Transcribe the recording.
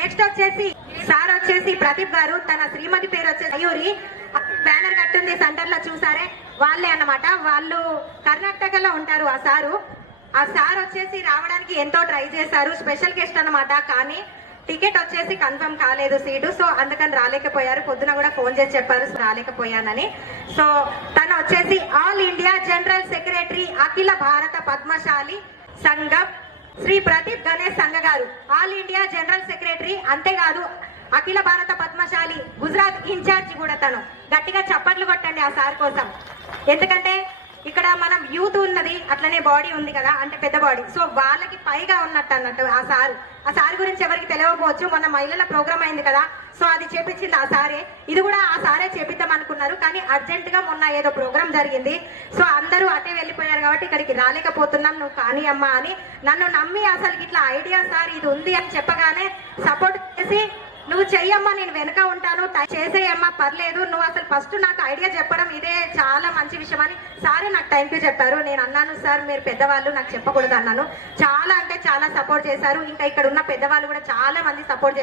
Next వచ్చేసి sir వచ్చేసి ప్రదీప్ గారు, తన శ్రీమతి పేరు వచ్చేసి మయూరి, బ్యానర్ కట్టుంది సెంటర్ లో చూసారే వాళ్ళే అన్నమాట. వాళ్ళు కర్ణాటకలో ఉంటారు. ఆ సార్ వచ్చేసి రావడానికి ఎంతో ట్రై చేశారు, స్పెషల్ గెస్ట్ అన్నమాట. కానీ టికెట్ వచ్చేసి కన్ఫర్మ్ కాలేదు సీటు, సో అందుకని రాలేకపోయారు. పొద్దున కూడా ఫోన్ చేసి చెప్పారు రాలేకపోయానని. సో తను వచ్చేసి ఆల్ ఇండియా జనరల్ సెక్రటరీ అఖిల భారత పద్మశాలి సంఘం శ్రీ ప్రదీప్ గణేష్ సంఘ గారు, ఆల్ ఇండియా జనరల్ సెక్రటరీ. అంతేకాదు అఖిల భారత పద్మశాలి గుజరాత్ ఇన్ఛార్జ్ కూడా తను. గట్టిగా చప్పట్లు కొట్టండి ఆ సార్ కోసం. ఎందుకంటే ఇక్కడ మనం యూత్ ఉన్నది, అట్లనే బాడీ ఉంది కదా, అంటే పెద్ద బాడీ, సో వాళ్ళకి పైగా ఉన్నట్టు అన్నట్టు ఆ సార్ గురించి ఎవరికి తెలియకపోవచ్చు. మొన్న మహిళల ప్రోగ్రామ్ అయింది కదా, సో అది చేపించింది ఆ సారే. ఇది కూడా ఆ సారే చేపిద్దాం అనుకున్నారు, కానీ అర్జెంట్ గా మొన్న ఏదో ప్రోగ్రామ్ జరిగింది, సో అందరూ అటే వెళ్ళిపోయారు కాబట్టి ఇక్కడికి రాలేకపోతున్నాం, నువ్వు కానీ అమ్మా అని నన్ను నమ్మి అసలు ఇట్లా ఐడియా సార్ ఇది ఉంది అని చెప్పగానే సపోర్ట్ చేసి నువ్వు చెయ్యమ్మా నేను వెనక ఉంటాను చేసేయమ్మా పర్లేదు, నువ్వు అసలు ఫస్ట్ నాకు ఐడియా చెప్పడం ఇదే చాలా మంచి విషయం అని సారే నాకు థ్యాంక్ యూ చెప్పారు. నేను అన్నాను సార్ మీరు పెద్దవాళ్ళు నాకు చెప్పకూడదు అన్నాను. చాలా అంటే చాలా సపోర్ట్ చేశారు. ఇంకా ఇక్కడ ఉన్న పెద్దవాళ్ళు కూడా చాలా మంది సపోర్ట్